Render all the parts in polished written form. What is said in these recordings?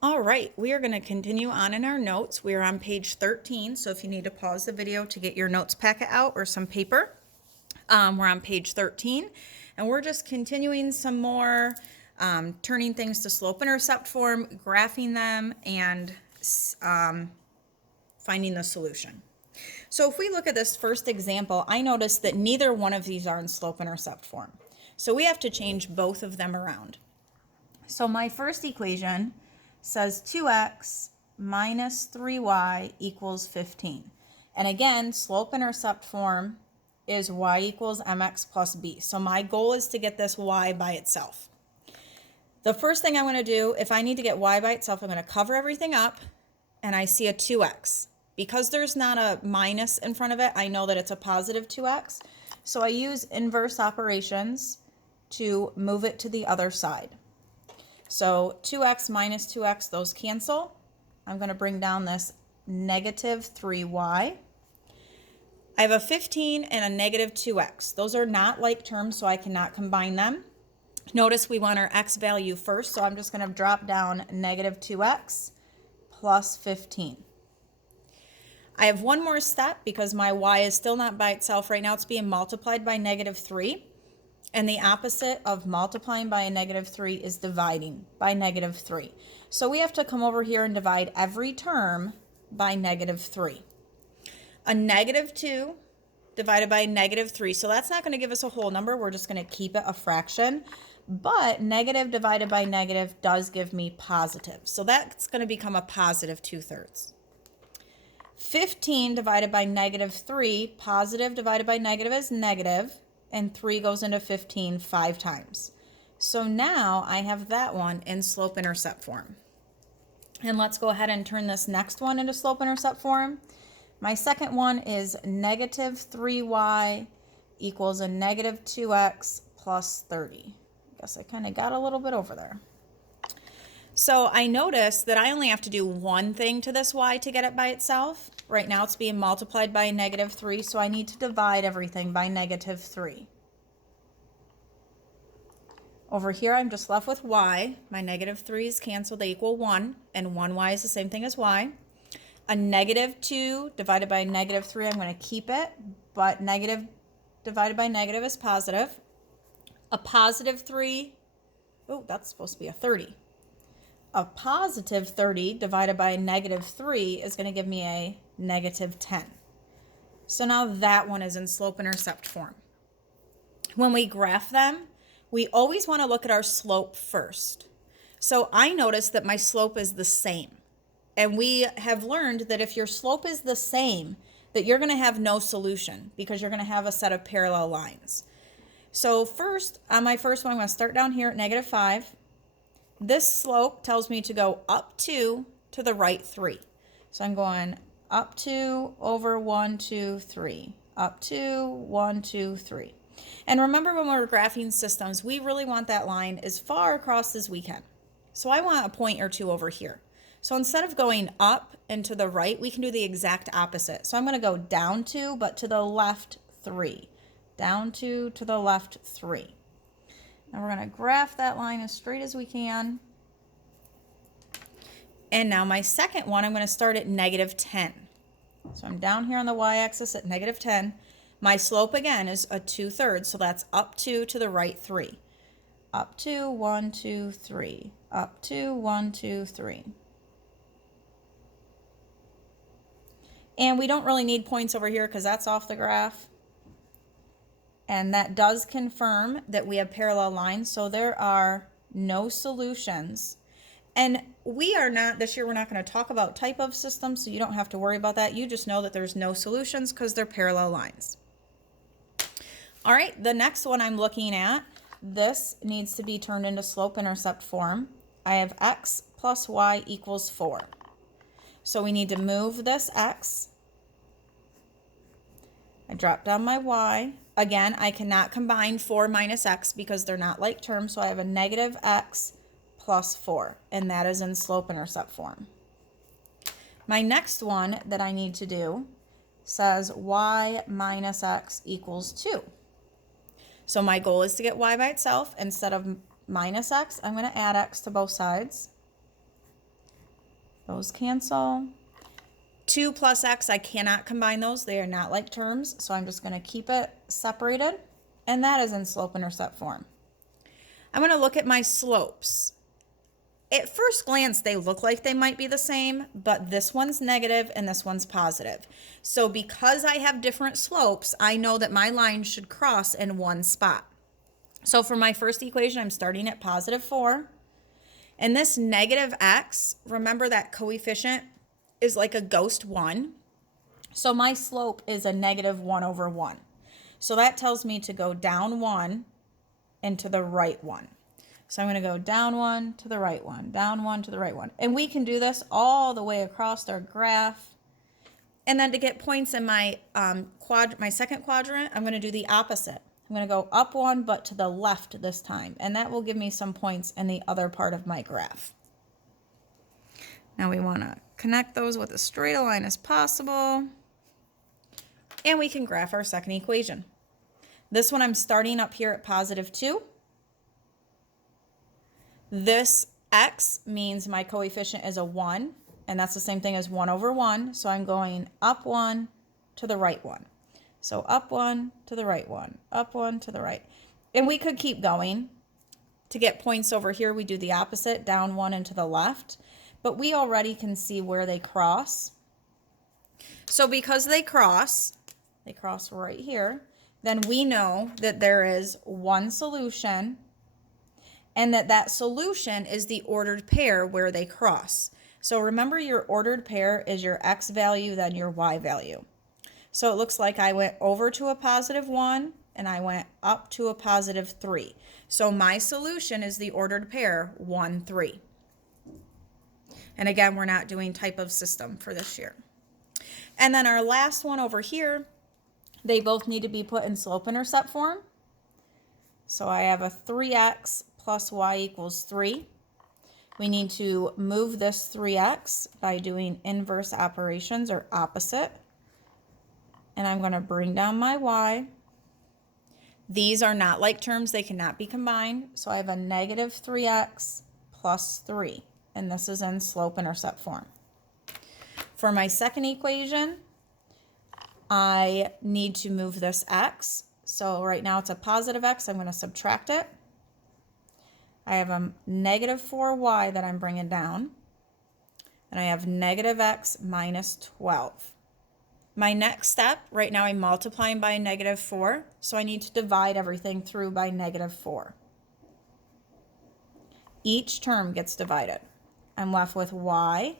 All right, we are going to continue on in our notes. We are on page 13, so if you need to pause the video to get your notes packet out or some paper, we're on page 13, and we're just continuing some more, turning things to slope-intercept form, graphing them, and finding the solution. So if we look at this first example, I noticed that neither one of these are in slope-intercept form. So we have to change both of them around. So my first equation says 2x minus 3y equals 15. And again, slope-intercept form is y equals mx plus b. So my goal is to get this y by itself. The first thing I'm going to do, if I need to get y by itself, I'm going to cover everything up, and I see a 2x. Because there's not a minus in front of it, I know that it's a positive 2x. So I use inverse operations to move it to the other side. So 2x minus 2x, those cancel. I'm going to bring down this negative 3y. I have a 15 and a negative 2x. Those are not like terms, so I cannot combine them. Notice we want our x value first, so I'm just going to drop down negative 2x plus 15. I have one more step because my y is still not by itself. Right now it's being multiplied by negative 3. And the opposite of multiplying by a negative 3 is dividing by negative 3. So we have to come over here and divide every term by negative 3. A negative 2 divided by negative 3. So that's not going to give us a whole number. We're just going to keep it a fraction. But negative divided by negative does give me positive. So that's going to become a positive 2/3. 15 divided by negative 3, positive divided by negative is negative, and 3 goes into 15 5 times. So now I have that one in slope-intercept form. And let's go ahead and turn this next one into slope-intercept form. My second one is negative 3y equals a negative 2x plus 30. I guess I kind of got a little bit over there. So I noticed that I only have to do one thing to this y to get it by itself. Right now it's being multiplied by negative 3, so I need to divide everything by negative 3. Over here I'm just left with y. My negative 3's cancel, they equal 1, and 1y is the same thing as y. A negative 2 divided by negative 3, I'm going to keep it, but negative divided by negative is positive. A positive 3, oh, that's supposed to be a 30. A positive 30 divided by a negative 3 is going to give me a negative 10. So now that one is in slope-intercept form. When we graph them, we always want to look at our slope first. So I noticed that my slope is the same. And we have learned that if your slope is the same, that you're going to have no solution because you're going to have a set of parallel lines. So first, on my first one, I'm going to start down here at negative 5. This slope tells me to go up 2 to the right 3. So I'm going up 2 over 1, 2, 3. Up 2, 1, 2, 3. And remember when we're graphing systems, we really want that line as far across as we can. So I want a point or two over here. So instead of going up and to the right, we can do the exact opposite. So I'm going to go down 2, but to the left 3. Down 2 to the left 3. Now we're going to graph that line as straight as we can. And now my second one, I'm going to start at negative 10. So I'm down here on the y-axis at negative 10. My slope again is a 2/3, so that's up 2 to the right 3. Up 2, 1, 2, 3. Up 2, 1, 2, 3. And we don't really need points over here because that's off the graph. And that does confirm that we have parallel lines, so there are no solutions. And we are not, this year we're not going to talk about type of systems, so you don't have to worry about that. You just know that there's no solutions because they're parallel lines. All right, the next one I'm looking at, this needs to be turned into slope-intercept form. I have x plus y equals 4. So we need to move this x. I drop down my y. Again, I cannot combine 4 minus x because they're not like terms, so I have a negative x plus 4, and that is in slope-intercept form. My next one that I need to do says y minus x equals 2. So my goal is to get y by itself. Instead of minus x, I'm going to add x to both sides. Those cancel. 2 plus x, I cannot combine those. They are not like terms, so I'm just going to keep it separated. And that is in slope-intercept form. I'm going to look at my slopes. At first glance, they look like they might be the same, but this one's negative and this one's positive. So because I have different slopes, I know that my line should cross in one spot. So for my first equation, I'm starting at positive 4. And this negative x, remember that coefficient is like a ghost 1. So my slope is a negative 1 over 1. So that tells me to go down 1 and to the right 1. So I'm going to go down 1 to the right 1, down 1 to the right 1. And we can do this all the way across our graph. And then to get points in my my second quadrant, I'm going to do the opposite. I'm going to go up 1, but to the left this time. And that will give me some points in the other part of my graph. Now we want to connect those with as straight a line as possible. And we can graph our second equation. This one I'm starting up here at positive 2. This x means my coefficient is a 1, and that's the same thing as 1 over 1. So I'm going up 1 to the right 1. So up 1 to the right 1, up 1 to the right. And we could keep going. To get points over here, we do the opposite, down 1 and to the left. But we already can see where they cross. So because they cross right here, then we know that there is one solution, and that solution is the ordered pair where they cross. So remember, your ordered pair is your x value, then your y value. So it looks like I went over to a positive 1, and I went up to a positive 3. So my solution is the ordered pair 1, 3. And again, we're not doing type of system for this year. And then our last one over here, they both need to be put in slope-intercept form. So I have a 3x plus y equals 3. We need to move this 3x by doing inverse operations or opposite. And I'm going to bring down my y. These are not like terms. They cannot be combined. So I have a negative 3x plus 3. And this is in slope-intercept form. For my second equation, I need to move this x. So right now it's a positive x. I'm going to subtract it. I have a negative 4y that I'm bringing down. And I have negative x minus 12. My next step, right now I'm multiplying by negative 4. So I need to divide everything through by negative 4. Each term gets divided. I'm left with y.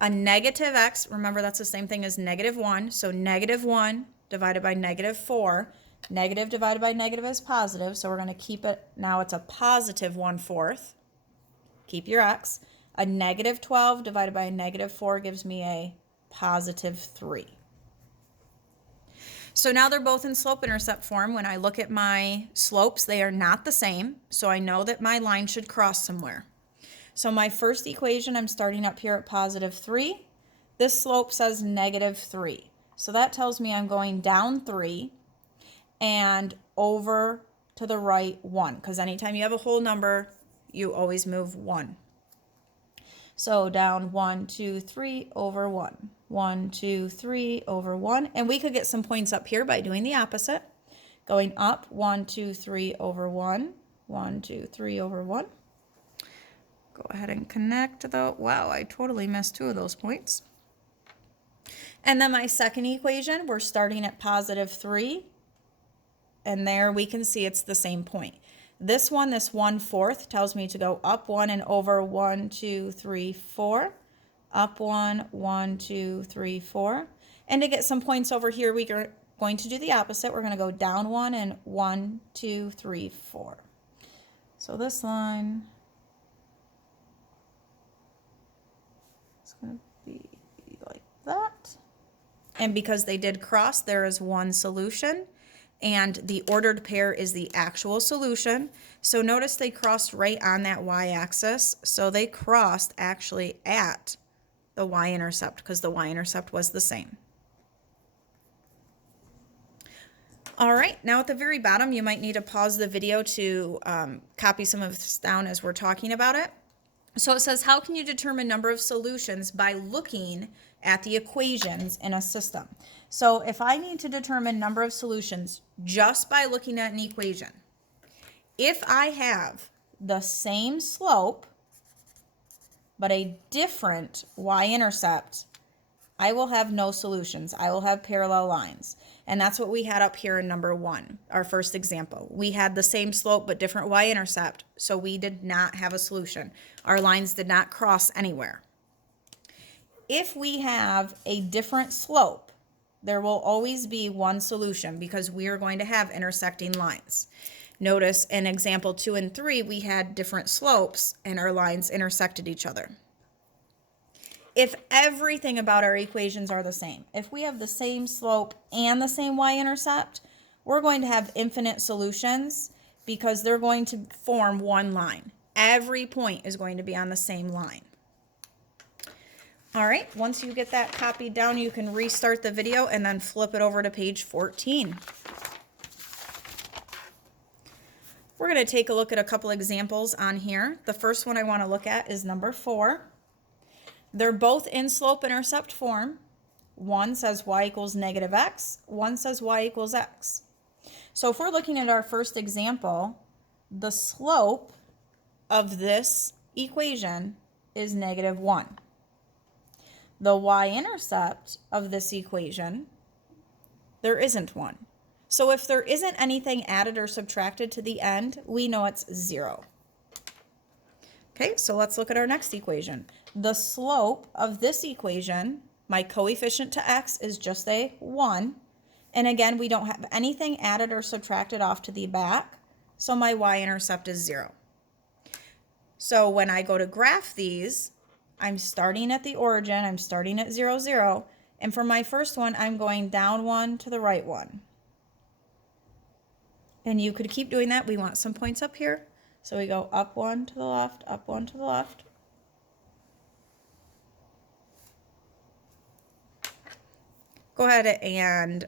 A negative x, remember that's the same thing as negative 1. So negative 1 divided by negative 4. Negative divided by negative is positive. So we're going to keep it. Now it's a positive 1/4. Keep your x. A negative 12 divided by a negative 4 gives me a positive 3. So now they're both in slope-intercept form. When I look at my slopes, they are not the same. So I know that my line should cross somewhere. So my first equation, I'm starting up here at positive 3. This slope says negative 3. So that tells me I'm going down 3 and over to the right 1. Because anytime you have a whole number, you always move 1. So down 1, 2, 3 over 1. 1, 2, 3 over 1. And we could get some points up here by doing the opposite. Going up 1, 2, 3 over 1. 1, 2, 3 over 1. Go ahead and connect though. Wow, I totally missed 2 of those points. And then my second equation, we're starting at positive 3. And there we can see it's the same point. This 1/4 tells me to go up 1 and over 1, 2, 3, 4. Up 1, 1, 2, 3, 4. And to get some points over here, we're going to do the opposite. We're going to go down 1 and 1, 2, 3, 4. So this line is going to be like that. And because they did cross, there is one solution. And the ordered pair is the actual solution. So notice they crossed right on that y-axis. So they crossed actually at the y-intercept because the y-intercept was the same. All right, now at the very bottom, you might need to pause the video to copy some of this down as we're talking about it. So it says, how can you determine number of solutions by looking at the equations in a system? So if I need to determine number of solutions just by looking at an equation, if I have the same slope but a different y-intercept, I will have no solutions. I will have parallel lines. And that's what we had up here in number 1, our first example. We had the same slope but different y-intercept, so we did not have a solution. Our lines did not cross anywhere. If we have a different slope, there will always be one solution because we are going to have intersecting lines. Notice in example 2 and 3, we had different slopes and our lines intersected each other. If everything about our equations are the same, if we have the same slope and the same y-intercept, we're going to have infinite solutions because they're going to form one line. Every point is going to be on the same line. All right, once you get that copied down, you can restart the video and then flip it over to page 14. We're going to take a look at a couple examples on here. The first one I want to look at is number 4. They're both in slope-intercept form. One says y equals negative x. One says y equals x. So if we're looking at our first example, the slope of this equation is negative 1. The y-intercept of this equation, there isn't one. So if there isn't anything added or subtracted to the end, we know it's 0. Okay, so let's look at our next equation. The slope of this equation, my coefficient to x is just a 1. And again, we don't have anything added or subtracted off to the back, so my y-intercept is 0. So when I go to graph these, I'm starting at the origin, I'm starting at 0, 0. And for my first one, I'm going down 1 to the right 1. And you could keep doing that. We want some points up here. So we go up 1 to the left, up 1 to the left. Go ahead and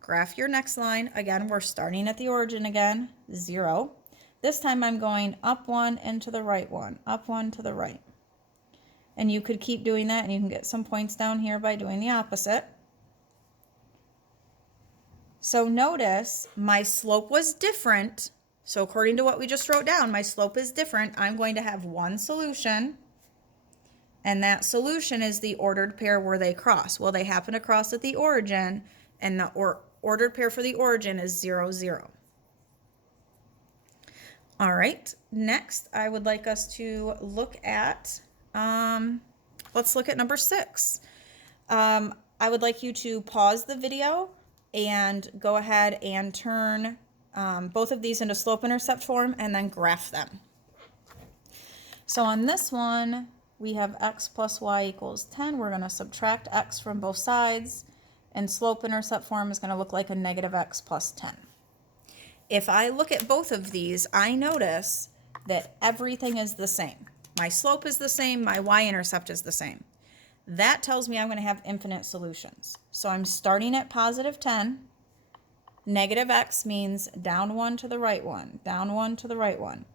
graph your next line. Again, we're starting at the origin again, 0. This time I'm going up 1 and to the right 1, up 1 to the right. And you could keep doing that, and you can get some points down here by doing the opposite. So notice my slope was different. So according to what we just wrote down, my slope is different. I'm going to have one solution, and that solution is the ordered pair where they cross. Well, they happen to cross at the origin, and the ordered pair for the origin is 0, 0. All right, next I would like us to look at, let's look at number 6. I would like you to pause the video and go ahead and turn both of these into slope-intercept form and then graph them. So on this one, we have x plus y equals 10. We're going to subtract x from both sides, and slope-intercept form is going to look like a negative x plus 10. If I look at both of these, I notice that everything is the same. My slope is the same, my y-intercept is the same. That tells me I'm going to have infinite solutions. So I'm starting at positive 10. Negative x means down 1 to the right 1, down 1 to the right 1.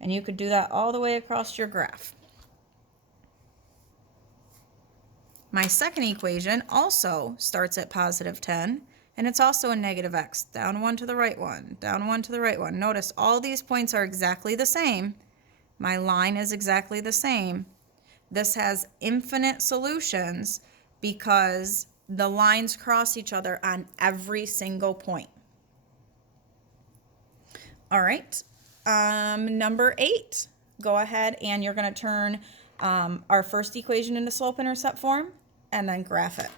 And you could do that all the way across your graph. My second equation also starts at positive 10, and it's also a negative x, down 1 to the right 1, down 1 to the right 1. Notice all these points are exactly the same. My line is exactly the same. This has infinite solutions because the lines cross each other on every single point. All right, number 8. Go ahead and you're going to turn our first equation into slope-intercept form and then graph it.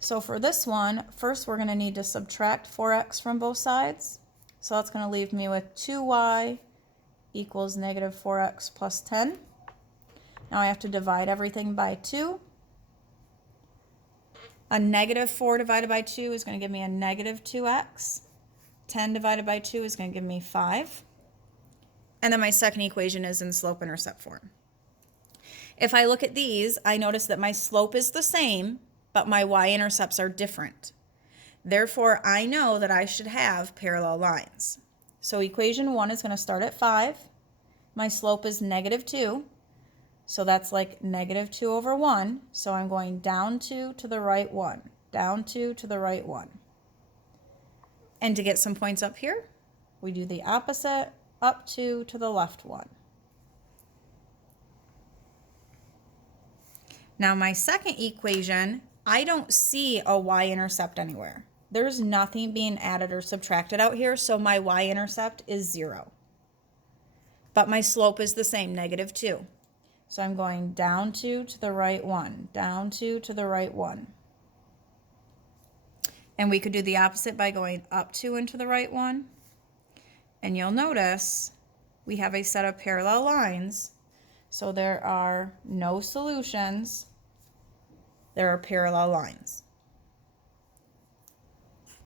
So for this one, first we're going to need to subtract 4x from both sides. So that's going to leave me with 2y equals negative 4x plus 10. Now I have to divide everything by 2. A negative 4 divided by 2 is going to give me a negative 2x. 10 divided by 2 is going to give me 5. And then my second equation is in slope-intercept form. If I look at these, I notice that my slope is the same, but my y-intercepts are different. Therefore, I know that I should have parallel lines. So equation 1 is going to start at 5. my slope is -2. So that's like -2/1. So I'm going down 2 to the right 1, down 2 to the right 1. And to get some points up here, we do the opposite, up 2 to the left 1. Now my second equation, I don't see a y-intercept anywhere. There's nothing being added or subtracted out here, so my y-intercept is 0. But my slope is the same, -2. So I'm going down 2 to the right 1, down 2 to the right 1. And we could do the opposite by going up 2 into the right 1. And you'll notice we have a set of parallel lines. So there are no solutions. There are parallel lines.